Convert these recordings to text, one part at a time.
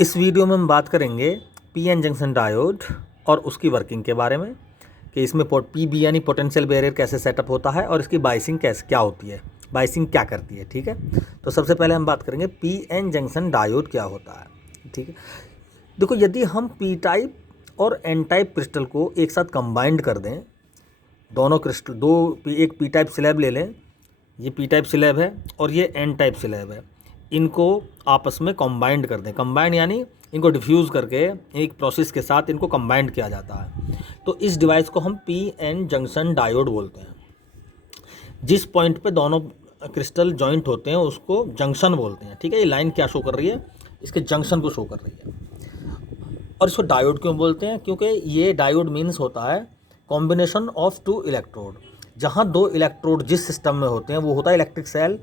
इस वीडियो में हम बात करेंगे पी एन जंक्शन डायोड और उसकी वर्किंग के बारे में कि इसमें पीबी यानी पोटेंशियल बैरियर कैसे सेटअप होता है और इसकी बाइसिंग कैसे क्या होती है, बाइसिंग क्या करती है। ठीक है, तो सबसे पहले हम बात करेंगे पी एन जंक्शन डायोड क्या होता है। ठीक है, देखो यदि हम पी टाइप और एन टाइप क्रिस्टल को एक साथ कंबाइंड कर दें, दोनों क्रिस्टल एक पी टाइप स्लैब ले लें, ये पी टाइप स्लैब है और ये एन टाइप स्लैब है, इनको आपस में कंबाइंड कर दें। कंबाइंड यानी इनको डिफ्यूज़ करके एक प्रोसेस के साथ इनको कंबाइंड किया जाता है। तो इस डिवाइस को हम पी एन जंक्शन डायोड बोलते हैं। जिस पॉइंट पे दोनों क्रिस्टल जॉइंट होते हैं उसको जंक्शन बोलते हैं। ठीक है, ये लाइन क्या शो कर रही है, इसके जंक्शन को शो कर रही है। और इसको डायोड क्यों बोलते हैं, क्योंकि ये डायोड मीन्स होता है कॉम्बिनेशन ऑफ टू इलेक्ट्रोड। जहाँ दो इलेक्ट्रोड जिस सिस्टम में होते हैं वो होता है इलेक्ट्रिक सेल,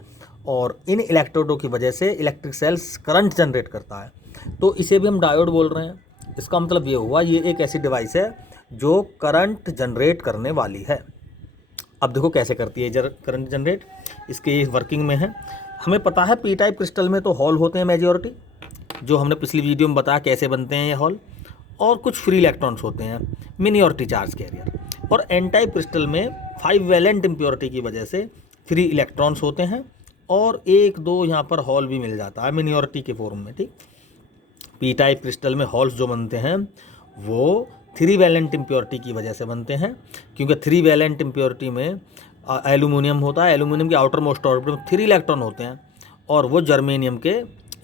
और इन इलेक्ट्रोडों की वजह से इलेक्ट्रिक सेल्स करंट जनरेट करता है, तो इसे भी हम डायोड बोल रहे हैं। इसका मतलब ये हुआ ये एक ऐसी डिवाइस है जो करंट जनरेट करने वाली है। अब देखो कैसे करती है करंट जनरेट, इसके वर्किंग में है। हमें पता है पी टाइप क्रिस्टल में तो हॉल होते हैं मेजॉरिटी, जो हमने पिछली वीडियो में बताया कैसे बनते हैं ये हॉल, और कुछ फ्री इलेक्ट्रॉन्स होते हैं मिनियोरिटी चार्ज कैरियर। और एन टाइप क्रिस्टल में 5 वैलेंट इम्प्योरिटी की वजह से फ्री इलेक्ट्रॉन्स होते हैं और एक दो यहाँ पर हॉल भी मिल जाता है मिनियोरिटी के फॉर्म में। ठीक, पी टाइप क्रिस्टल में हॉल्स जो बनते हैं वो 3 वैलेंट इम्प्योरिटी की वजह से बनते हैं, क्योंकि 3 वैलेंट इम्प्योरिटी में एल्यूमिनियम होता है। एल्यूमिनियम के आउटर मोस्ट ऑर्बिट में 3 इलेक्ट्रॉन होते हैं और वो जर्मेनियम के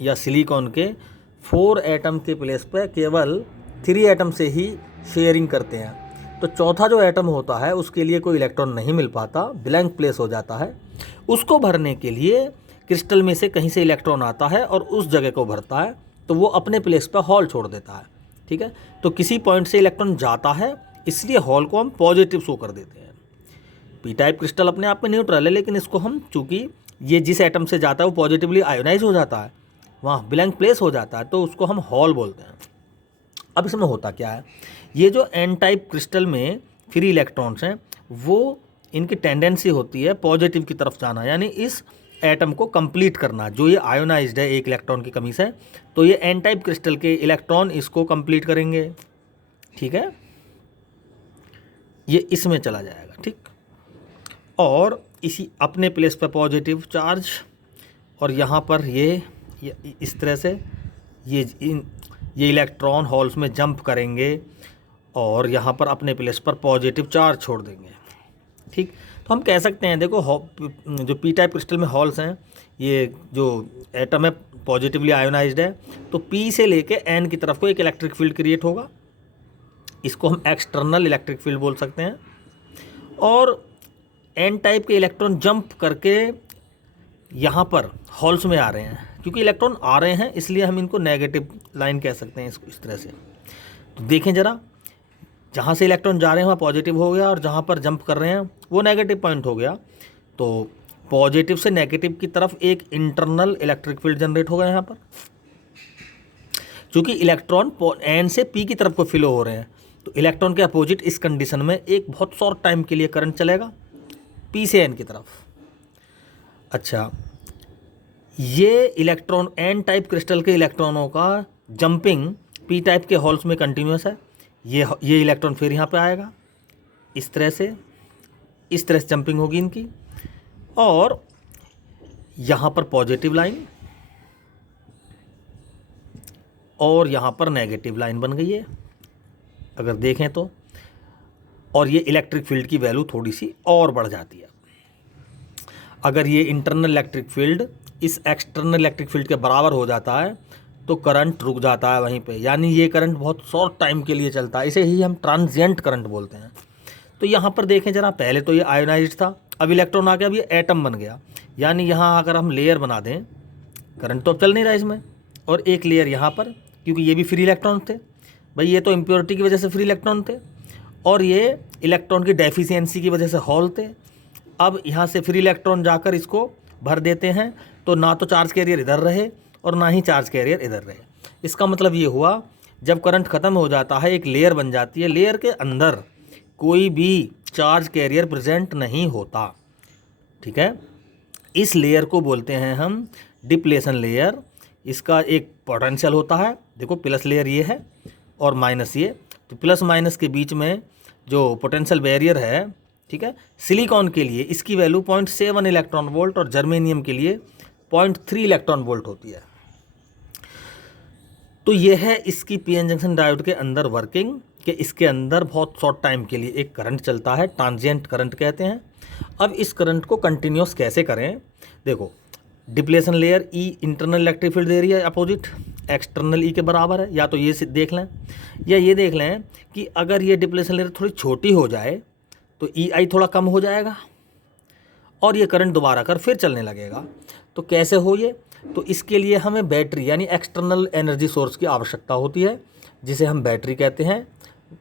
या सिलिकॉन के 4 एटम के प्लेस पे केवल 3 एटम से ही शेयरिंग करते हैं। तो चौथा जो एटम होता है उसके लिए कोई इलेक्ट्रॉन नहीं मिल पाता, ब्लैंक प्लेस हो जाता है। उसको भरने के लिए क्रिस्टल में से कहीं से इलेक्ट्रॉन आता है और उस जगह को भरता है, तो वो अपने प्लेस पर हॉल छोड़ देता है। ठीक है, तो किसी पॉइंट से इलेक्ट्रॉन जाता है, इसलिए हॉल को हम पॉजिटिव शो कर देते हैं। पी टाइप क्रिस्टल अपने आप में न्यूट्रल है, लेकिन इसको हम चूँकि ये जिस एटम से जाता है वो पॉजिटिवली आयोनाइज हो जाता है, वहाँ ब्लैंक प्लेस हो जाता है, तो उसको हम हॉल बोलते हैं। अब इसमें होता क्या है, ये जो एन टाइप क्रिस्टल में फ्री इलेक्ट्रॉन्स हैं वो इनकी टेंडेंसी होती है पॉजिटिव की तरफ जाना, यानी इस एटम को कंप्लीट करना। जो ये आयोनाइज्ड है एक इलेक्ट्रॉन की कमी से, तो ये एन टाइप क्रिस्टल के इलेक्ट्रॉन इसको कंप्लीट करेंगे। ठीक है, ये इसमें चला जाएगा। ठीक, और इसी अपने प्लेस पर पॉजिटिव चार्ज, और यहाँ पर ये इस तरह से ये इलेक्ट्रॉन हॉल्स में जंप करेंगे और यहाँ पर अपने प्लेस पर पॉजिटिव चार्ज छोड़ देंगे। ठीक, तो हम कह सकते हैं देखो जो पी टाइप क्रिस्टल में हॉल्स हैं, ये जो एटम है पॉजिटिवली आयोनाइज्ड है, तो पी से लेके एन की तरफ को एक इलेक्ट्रिक फील्ड क्रिएट होगा। इसको हम एक्सटर्नल इलेक्ट्रिक फील्ड बोल सकते हैं। और एन टाइप के इलेक्ट्रॉन जंप करके यहाँ पर हॉल्स में आ रहे हैं, क्योंकि इलेक्ट्रॉन आ रहे हैं इसलिए हम इनको नेगेटिव लाइन कह सकते हैं इसको इस तरह से। तो देखें ज़रा, जहाँ से इलेक्ट्रॉन जा रहे हैं वहाँ पॉजिटिव हो गया और जहाँ पर जंप कर रहे हैं वो नेगेटिव पॉइंट हो गया। तो पॉजिटिव से नेगेटिव की तरफ एक इंटरनल इलेक्ट्रिक फील्ड जनरेट होगा यहाँ पर। चूँकि इलेक्ट्रॉन एन से पी की तरफ को फ्लो हो रहे हैं, तो इलेक्ट्रॉन के अपोजिट इस कंडीशन में एक बहुत शॉर्ट टाइम के लिए करंट चलेगा पी से एन की तरफ। अच्छा, ये इलेक्ट्रॉन एन टाइप क्रिस्टल के इलेक्ट्रॉनों का जंपिंग पी टाइप के हॉल्स में कंटिन्यूस है। ये इलेक्ट्रॉन फिर यहाँ पे आएगा इस तरह से जंपिंग होगी इनकी, और यहाँ पर पॉजिटिव लाइन और यहाँ पर नेगेटिव लाइन बन गई है अगर देखें तो। और ये इलेक्ट्रिक फील्ड की वैल्यू थोड़ी सी और बढ़ जाती है। अगर ये इंटरनल इलेक्ट्रिक फील्ड इस एक्सटर्नल इलेक्ट्रिक फील्ड के बराबर हो जाता है तो करंट रुक जाता है वहीं पे, यानी ये करंट बहुत शॉर्ट टाइम के लिए चलता है। इसे ही हम ट्रांजिएंट करंट बोलते हैं। तो यहाँ पर देखें जरा, पहले तो ये आयोनाइज्ड था, अब इलेक्ट्रॉन आ गया, अब ये एटम बन गया, यानी यहाँ अगर हम लेयर बना दें, करंट तो अब चल नहीं रहा इसमें, और एक लेयर यहाँ पर, क्योंकि ये भी फ्री इलेक्ट्रॉन थे भाई, ये तो इम्प्योरिटी की वजह से फ्री इलेक्ट्रॉन थे और ये इलेक्ट्रॉन की डेफिशिएंसी की वजह से हॉल थे। अब यहाँ से फ्री इलेक्ट्रॉन जाकर इसको भर देते हैं, तो ना तो चार्ज कैरियर इधर रहे और ना ही चार्ज कैरियर इधर रहे। इसका मतलब ये हुआ जब करंट ख़त्म हो जाता है एक लेयर बन जाती है, लेयर के अंदर कोई भी चार्ज कैरियर प्रेजेंट नहीं होता। ठीक है, इस लेयर को बोलते हैं हम डिप्लेशन लेयर इसका एक पोटेंशियल होता है, देखो प्लस लेयर ये है और माइनस ये, तो प्लस माइनस के बीच में जो पोटेंशियल बैरियर है, ठीक है, सिलिकॉन के लिए इसकी वैल्यू 0.7 इलेक्ट्रॉन वोल्ट और जर्मेनियम के लिए 0.3 इलेक्ट्रॉन वोल्ट होती है। तो ये है इसकी पीएन जंक्शन डायोड के अंदर वर्किंग, कि इसके अंदर बहुत शॉर्ट टाइम के लिए एक करंट चलता है, ट्रांजिएंट करंट कहते हैं। अब इस करंट को कंटिन्यूस कैसे करें, देखो डिप्लेशन लेयर ई इंटरनल इलेक्ट्रिक फील्ड दे रही है अपोजिट, एक्सटर्नल ई के बराबर है, या तो ये देख लें या ये देख लें कि अगर ये डिप्लेशन लेयर थोड़ी छोटी हो जाए तो ई आई थोड़ा कम हो जाएगा और ये करंट दोबारा कर फिर चलने लगेगा। तो कैसे हो ये, तो इसके लिए हमें बैटरी यानी एक्सटर्नल एनर्जी सोर्स की आवश्यकता होती है, जिसे हम बैटरी कहते हैं,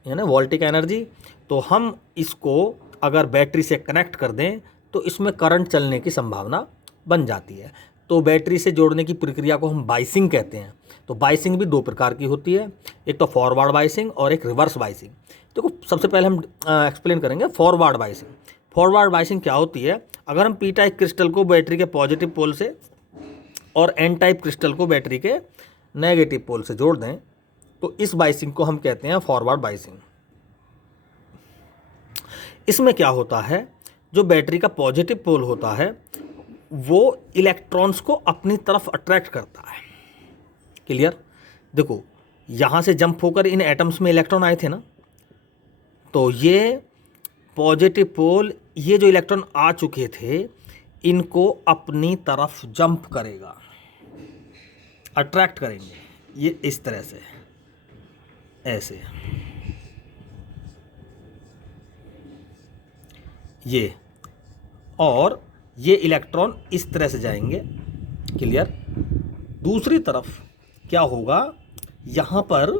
यानी वोल्टिक एनर्जी। तो हम इसको अगर बैटरी से कनेक्ट कर दें तो इसमें करंट चलने की संभावना बन जाती है। तो बैटरी से जोड़ने की प्रक्रिया को हम बाइसिंग कहते हैं। तो बाइसिंग भी दो प्रकार की होती है, एक तो फॉरवर्ड बाइसिंग और एक रिवर्स बाइसिंग। देखो सबसे पहले हम एक्सप्लेन करेंगे फॉरवर्ड बाइसिंग। फॉरवर्ड बाइसिंग क्या होती है, अगर हम पी टाइप क्रिस्टल को बैटरी के पॉजिटिव पोल से और एन टाइप क्रिस्टल को बैटरी के नेगेटिव पोल से जोड़ दें तो इस बाइसिंग को हम कहते हैं फॉरवर्ड बाइसिंग। इसमें क्या होता है, जो बैटरी का पॉजिटिव पोल होता है वो इलेक्ट्रॉन्स को अपनी तरफ अट्रैक्ट करता है। क्लियर, देखो यहाँ से जंप होकर इन एटम्स में इलेक्ट्रॉन आए थे ना, तो ये पॉजिटिव पोल, ये जो इलेक्ट्रॉन आ चुके थे इनको अपनी तरफ जंप करेगा, अट्रैक्ट करेंगे, ये इस तरह से, ऐसे ये, और ये इलेक्ट्रॉन इस तरह से जाएंगे। क्लियर, दूसरी तरफ क्या होगा, यहाँ पर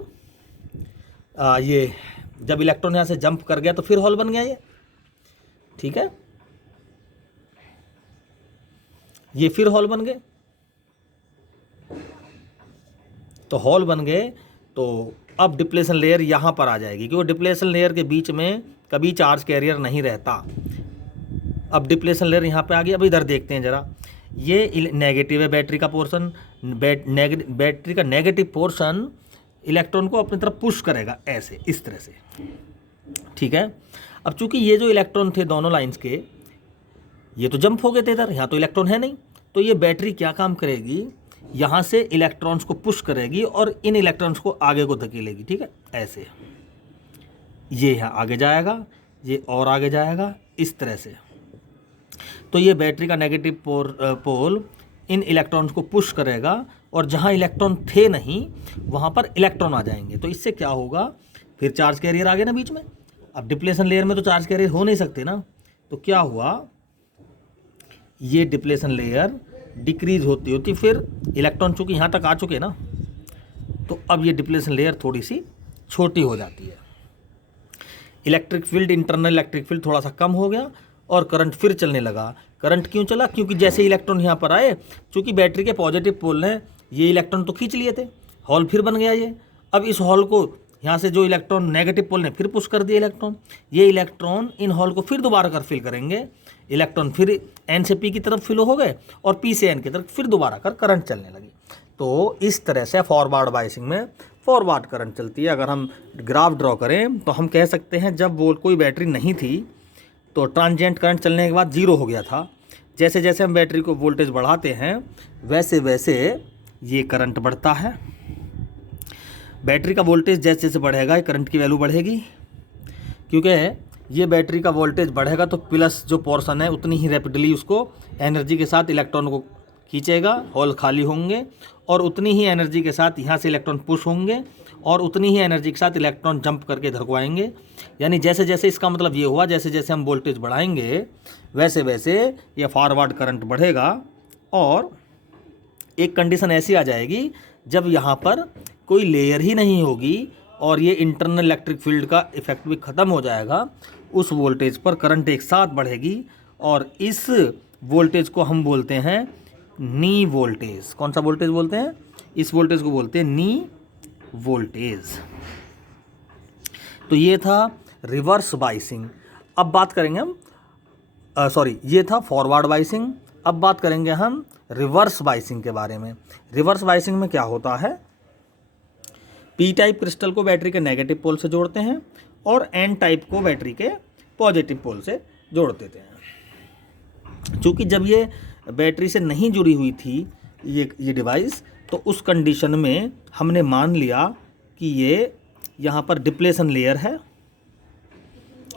ये जब इलेक्ट्रॉन यहाँ से जंप कर गया तो फिर हॉल बन गया ये, ठीक है, ये फिर हॉल बन गए। तो हॉल बन गए तो अब डिप्लेशन लेयर यहाँ पर आ जाएगी, क्योंकि डिप्लेशन लेयर के बीच में कभी चार्ज कैरियर नहीं रहता। अब डिप्लेशन लेयर यहाँ पे आ गई। अब इधर देखते हैं ज़रा, ये नेगेटिव है बैटरी का पोर्शन, बैटरी का नेगेटिव पोर्शन इलेक्ट्रॉन को अपनी तरफ पुश करेगा ऐसे, इस तरह से, ठीक है। अब चूंकि ये जो इलेक्ट्रॉन थे दोनों लाइंस के, ये तो जंप हो गए थे इधर, यहाँ तो इलेक्ट्रॉन है नहीं, तो ये बैटरी क्या काम करेगी, यहाँ से इलेक्ट्रॉन्स को पुश करेगी और इन इलेक्ट्रॉन्स को आगे को धकेलेगी, ठीक है, ऐसे, ये यहाँ आगे जाएगा, ये और आगे जाएगा, इस तरह से। तो ये बैटरी का नेगेटिव पोल इन इलेक्ट्रॉन्स को पुश करेगा और जहाँ इलेक्ट्रॉन थे नहीं वहाँ पर इलेक्ट्रॉन आ जाएंगे। तो इससे क्या होगा, फिर चार्ज कैरियर आ गए ना बीच में। अब डिप्लेशन लेयर में तो चार्ज कैरियर हो नहीं सकते ना, तो क्या हुआ, ये डिप्लेशन लेयर डिक्रीज होती होती, फिर इलेक्ट्रॉन चूँकि यहाँ तक आ चुके ना, तो अब ये डिप्लेशन लेयर थोड़ी सी छोटी हो जाती है। Electric field, internal electric field थोड़ा सा कम हो गया और करंट फिर चलने लगा। करंट क्यों चला, क्योंकि जैसे इलेक्ट्रॉन यहाँ पर आए, चूँकि बैटरी के पॉजिटिव पोल ने ये इलेक्ट्रॉन तो खींच लिए थे, हॉल फिर बन गया ये। अब इस हॉल को यहाँ से जो इलेक्ट्रॉन नेगेटिव पोल ने फिर पुश कर दिया इलेक्ट्रॉन, ये इलेक्ट्रॉन इन हॉल को फिर दोबारा कर फिल करेंगे, इलेक्ट्रॉन फिर एन से पी की तरफ फिल हो गए और पी से एन की तरफ फिर दोबारा कर करंट चलने लगी। तो इस तरह से फॉरवर्ड बाइसिंग में फॉरवर्ड करंट चलती है। अगर हम ग्राफ ड्रॉ करें तो हम कह सकते हैं जब वो कोई बैटरी नहीं थी तो ट्रांजिएंट करंट चलने के बाद जीरो हो गया था। जैसे जैसे हम बैटरी को वोल्टेज बढ़ाते हैं वैसे वैसे ये करंट बढ़ता है। बैटरी का वोल्टेज जैसे जैसे बढ़ेगा करंट की वैल्यू बढ़ेगी, क्योंकि ये बैटरी का वोल्टेज बढ़ेगा तो प्लस जो पोर्शन है उतनी ही रैपिडली उसको एनर्जी के साथ इलेक्ट्रॉन को खींचेगा, हॉल खाली होंगे, और उतनी ही एनर्जी के साथ यहाँ से इलेक्ट्रॉन पुश होंगे और उतनी ही एनर्जी के साथ इलेक्ट्रॉन जंप करके इधर को आएंगे। यानी जैसे जैसे, इसका मतलब ये हुआ जैसे जैसे हम वोल्टेज बढ़ाएंगे वैसे वैसे ये फॉरवर्ड करंट बढ़ेगा। और एक कंडीशन ऐसी आ जाएगी जब यहाँ पर कोई लेयर ही नहीं होगी और ये इंटरनल इलेक्ट्रिक फील्ड का इफेक्ट भी ख़त्म हो जाएगा, उस वोल्टेज पर करंट एक साथ बढ़ेगी और इस वोल्टेज को हम बोलते हैं नी वोल्टेज। कौन सा वोल्टेज बोलते हैं, इस वोल्टेज को बोलते हैं नी वोल्टेज। तो ये था रिवर्स बाइसिंग। अब बात करेंगे हम ये था फॉरवर्ड बाइसिंग। अब बात करेंगे हम रिवर्स बाइसिंग के बारे में। रिवर्स बाइसिंग में क्या होता है, पी टाइप क्रिस्टल को बैटरी के नेगेटिव पोल से जोड़ते हैं और एन टाइप को बैटरी के पॉजिटिव पोल से जोड़ देते हैं। चूँकि जब ये बैटरी से नहीं जुड़ी हुई थी ये डिवाइस, तो उस कंडीशन में हमने मान लिया कि ये यहाँ पर डिप्लेशन लेयर है,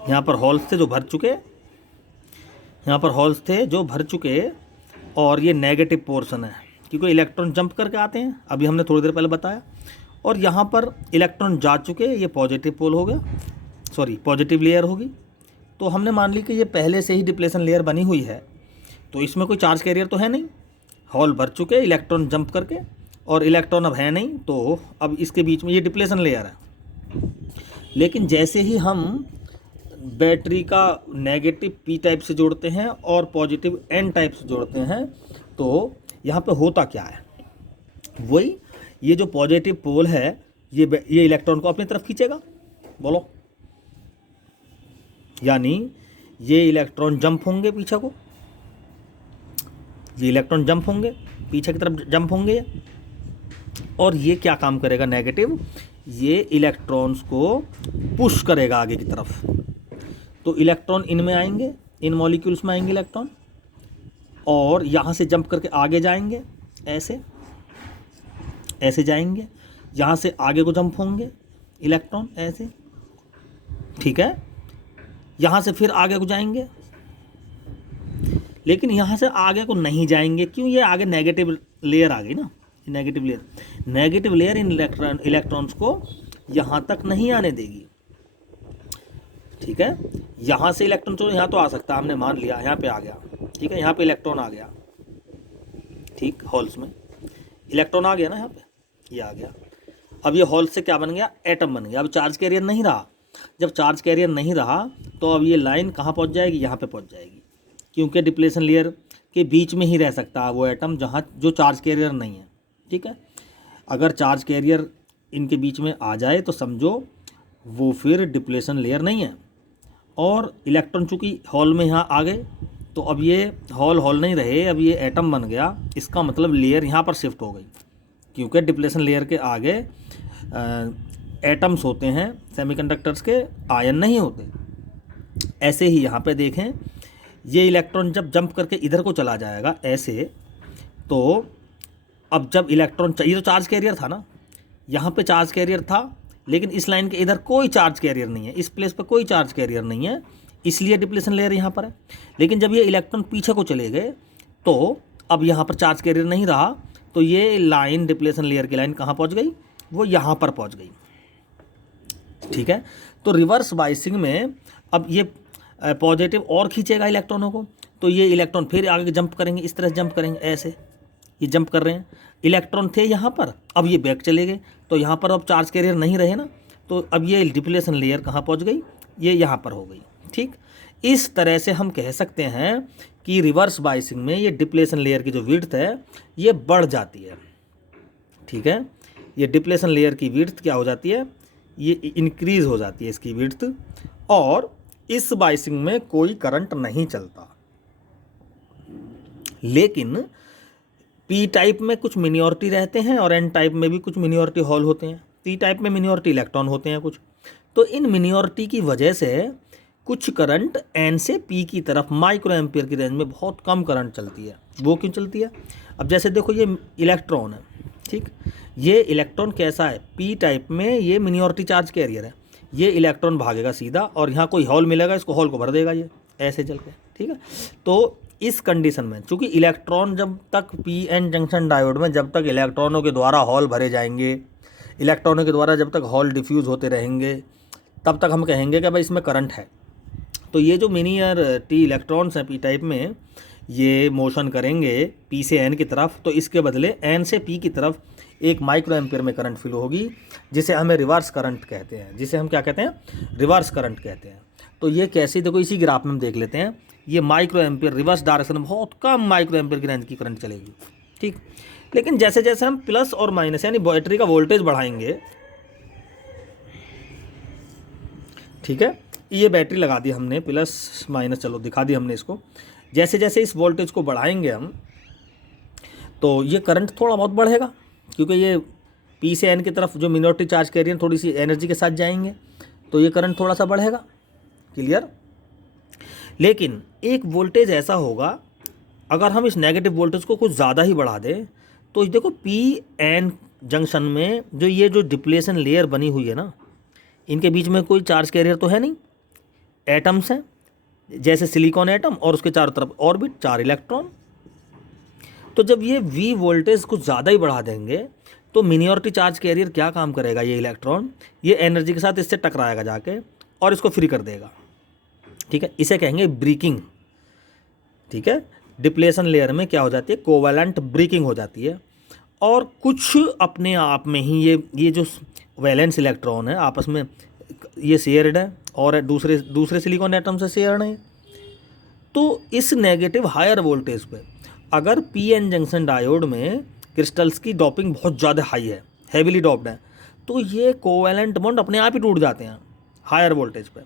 यहाँ पर होल्स थे जो भर चुके, यहाँ पर होल्स थे जो भर चुके, और ये नेगेटिव पोर्शन है क्योंकि इलेक्ट्रॉन जंप करके आते हैं, अभी हमने थोड़ी देर पहले बताया, और यहाँ पर इलेक्ट्रॉन जा चुके, ये पॉजिटिव पोल हो गया, सॉरी पॉजिटिव लेयर होगी। तो हमने मान ली कि ये पहले से ही डिप्लेशन लेयर बनी हुई है, तो इसमें कोई चार्ज कैरियर तो है नहीं, हॉल भर चुके इलेक्ट्रॉन जंप करके, और इलेक्ट्रॉन अब है नहीं, तो अब इसके बीच में ये डिप्लेशन लेयर है। लेकिन जैसे ही हम बैटरी का नेगेटिव पी टाइप से जोड़ते हैं और पॉजिटिव एन टाइप से जोड़ते हैं, तो यहाँ पे होता क्या है, वही ये जो पॉजिटिव पोल है ये इलेक्ट्रॉन को अपनी तरफ खींचेगा, बोलो, यानी ये इलेक्ट्रॉन जंप होंगे पीछे को, ये इलेक्ट्रॉन जंप होंगे पीछे की तरफ जंप होंगे, और ये क्या काम करेगा नेगेटिव, ये इलेक्ट्रॉन्स को पुश करेगा आगे की तरफ। तो इलेक्ट्रॉन इनमें आएंगे, इन मॉलिक्यूल्स में आएंगे इलेक्ट्रॉन, और यहाँ से जंप करके आगे जाएंगे, ऐसे ऐसे जाएंगे, यहाँ से आगे को जंप होंगे इलेक्ट्रॉन ऐसे, ठीक है, यहाँ से फिर आगे को जाएंगे, लेकिन यहाँ से आगे को नहीं जाएंगे, क्यों, ये आगे नेगेटिव लेयर आ गई ना, नेगेटिव लेयर इन इलेक्ट्रॉन्स को यहाँ तक नहीं आने देगी, ठीक है। यहाँ से इलेक्ट्रॉन तो यहाँ तो आ सकता है, हमने मान लिया यहाँ पे आ गया, ठीक है, यहाँ पे इलेक्ट्रॉन आ गया, ठीक, होल्स में इलेक्ट्रॉन आ गया ना, यहाँ पे ये आ गया। अब ये होल्स से क्या बन गया, एटम बन गया। अब चार्ज कैरियर नहीं रहा, जब चार्ज कैरियर नहीं रहा तो अब ये लाइन कहाँ पहुँच जाएगी, यहाँ पे पहुँच जाएगी, क्योंकि डिप्लेशन लेयर के बीच में ही रह सकता है वो एटम जहाँ जो चार्ज कैरियर नहीं है, ठीक है। अगर चार्ज कैरियर इनके बीच में आ जाए तो समझो वो फिर डिप्लेशन लेयर नहीं है, और इलेक्ट्रॉन चूँकि हॉल में यहाँ आ गए, तो अब ये हॉल नहीं रहे, अब ये एटम बन गया, इसका मतलब लेयर यहाँ पर शिफ्ट हो गई, क्योंकि डिप्लेशन लेयर के आगे एटम्स होते हैं सेमीकंडक्टर्स के, आयन नहीं होते। ऐसे ही यहाँ पे देखें, ये इलेक्ट्रॉन जब जंप करके इधर को चला जाएगा ऐसे, तो अब जब इलेक्ट्रॉन, ये तो चार्ज कैरियर था ना, यहाँ पे चार्ज कैरियर था, लेकिन इस लाइन के इधर कोई चार्ज कैरियर नहीं है, इस प्लेस पर कोई चार्ज कैरियर नहीं है, इसलिए डिप्लेशन लेयर यहाँ पर है। लेकिन जब ये इलेक्ट्रॉन पीछे को चले गए, तो अब यहाँ पर चार्ज कैरियर नहीं रहा, तो ये लाइन डिप्लेशन लेयर की लाइन कहाँ पहुँच गई, वो यहाँ पर पहुँच गई, ठीक है। तो रिवर्स बाइसिंग में अब ये पॉजिटिव और खींचेगा इलेक्ट्रॉनों को, तो ये इलेक्ट्रॉन फिर आगे जंप करेंगे, इस तरह से जंप करेंगे, ऐसे ये जंप कर रहे हैं, इलेक्ट्रॉन थे यहाँ पर, अब ये बैक चले गए, तो यहाँ पर अब चार्ज कैरियर नहीं रहे ना, तो अब ये डिप्लेशन लेयर कहाँ पहुँच गई, ये यहाँ पर हो गई, ठीक। इस तरह से हम कह सकते हैं कि रिवर्स बाइसिंग में ये डिप्लेशन लेयर की जो विड्थ है ये बढ़ जाती है, ठीक है। ये डिप्लेशन लेयर की विड्थ क्या हो जाती है, ये इंक्रीज हो जाती है इसकी विड्थ, और इस बाइसिंग में कोई करंट नहीं चलता। लेकिन पी टाइप में कुछ मिनियोरिटी रहते हैं और एन टाइप में भी कुछ मिनियोरिटी हॉल होते हैं। पी टाइप में मिनियोरिटी इलेक्ट्रॉन होते हैं कुछ, तो इन मिनियोरिटी की वजह से कुछ करंट एन से पी की तरफ माइक्रो एम्पियर की रेंज में बहुत कम करंट चलती है। वो क्यों चलती है, अब जैसे देखो ये इलेक्ट्रॉन है, ठीक, ये इलेक्ट्रॉन कैसा है, पी टाइप में ये मिनियोरिटी चार्ज कैरियर है, ये इलेक्ट्रॉन भागेगा सीधा और यहाँ कोई हॉल मिलेगा, इसको हॉल को भर देगा ये ऐसे चल के, ठीक है। तो इस कंडीशन में चूँकि इलेक्ट्रॉन जब तक पी एन जंक्शन डायोड में जब तक इलेक्ट्रॉनों के द्वारा हॉल भरे जाएंगे, इलेक्ट्रॉनों के द्वारा जब तक हॉल डिफ्यूज़ होते रहेंगे, तब तक हम कहेंगे कि भाई इसमें करंट है। तो ये जो मिनियोरिटी इलेक्ट्रॉन्स हैं पी टाइप में, ये मोशन करेंगे पी से एन की तरफ, तो इसके बदले एन से पी की तरफ एक माइक्रो एम्पियर में करंट फ्लो होगी, जिसे हमें रिवर्स करंट कहते हैं, जिसे हम क्या कहते हैं, रिवर्स करंट कहते हैं। तो ये कैसे, देखो इसी ग्राफ में हम देख लेते हैं, ये माइक्रो एम्पियर रिवर्स डायरेक्शन में बहुत कम माइक्रो एम्पियर की रेंज की करंट चलेगी, ठीक। लेकिन जैसे जैसे हम प्लस और माइनस यानी बैटरी का वोल्टेज बढ़ाएंगे, ठीक है, ये बैटरी लगा दी हमने, प्लस माइनस चलो दिखा दी हमने इसको, जैसे जैसे इस वोल्टेज को बढ़ाएंगे हम, तो ये करंट थोड़ा बहुत बढ़ेगा, क्योंकि ये पी से एन की तरफ जो मिनोरिटी चार्ज कैरियर थोड़ी सी एनर्जी के साथ जाएंगे, तो ये करंट थोड़ा सा बढ़ेगा। क्लियर। लेकिन एक वोल्टेज ऐसा होगा, अगर हम इस नेगेटिव वोल्टेज को कुछ ज़्यादा ही बढ़ा दें, तो देखो पी एन जंक्शन में जो ये जो डिप्लेशन लेयर बनी हुई है ना, इनके बीच में कोई चार्ज कैरियर तो है नहीं, एटम्स हैं, जैसे सिलिकॉन एटम और उसके चारों तरफ ऑर्बिट, 4 इलेक्ट्रॉन। तो जब ये वी वोल्टेज कुछ ज़्यादा ही बढ़ा देंगे, तो मिनियोरिटी चार्ज कैरियर क्या काम करेगा, ये इलेक्ट्रॉन ये एनर्जी के साथ इससे टकराएगा जाके और इसको फ्री कर देगा। ठीक है, इसे कहेंगे ब्रेकिंग। ठीक है, डिप्लेशन लेयर में क्या हो जाती है, कोवैलेंट ब्रेकिंग हो जाती है, और कुछ अपने आप में ही ये जो वैलेंस इलेक्ट्रॉन है आपस में ये शेयर्ड है और दूसरे सिलिकॉन एटम से शेयर्ड है। तो इस नेगेटिव हायर वोल्टेज पे अगर पी एन जंक्शन डायोड में क्रिस्टल्स की डोपिंग बहुत ज़्यादा हाई है, हैवीली डोप्ड है, तो ये कोवैलेंट बॉन्ड अपने आप ही टूट जाते हैं हायर वोल्टेज पे।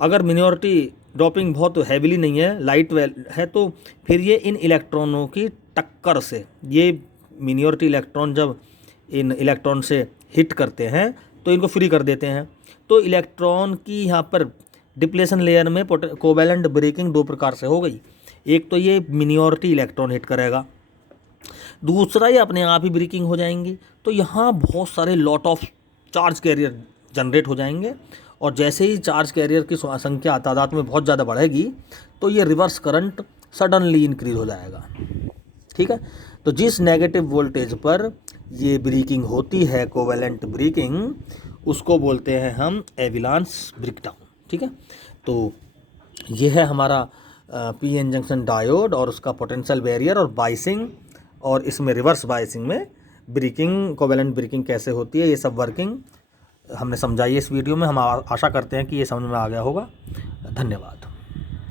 अगर मिनोरिटी डोपिंग बहुत हैवीली नहीं है, लाइट है, तो फिर ये इन इलेक्ट्रॉनों की टक्कर से, ये मिनोरिटी इलेक्ट्रॉन जब इन इलेक्ट्रॉन से हिट करते हैं तो इनको फ्री कर देते हैं। तो इलेक्ट्रॉन की यहाँ पर डिप्लेशन लेयर में कोवैलेंट ब्रेकिंग 2 प्रकार से हो गई। एक तो ये मिनोरिटी इलेक्ट्रॉन हिट करेगा, दूसरा ये अपने आप ही ब्रेकिंग हो जाएंगी। तो यहाँ बहुत सारे lot of charge carrier generate हो जाएंगे, और जैसे ही चार्ज कैरियर की संख्या तादाद में बहुत ज़्यादा बढ़ेगी, तो ये रिवर्स करंट सडनली इंक्रीज हो जाएगा। ठीक है, तो जिस नेगेटिव वोल्टेज पर ये ब्रेकिंग होती है, कोवैलेंट ब्रेकिंग, उसको बोलते हैं हम एविलांस ब्रेकडाउन। ठीक है, तो ये है हमारा पी एन जंक्शन डायोड और उसका पोटेंशियल बैरियर और बाइसिंग, और इसमें रिवर्स बाइसिंग में ब्रेकिंग, कोवैलेंट ब्रेकिंग कैसे होती है, ये सब वर्किंग हमने समझाई है इस वीडियो में। हम आशा करते हैं कि ये समझ में आ गया होगा। धन्यवाद।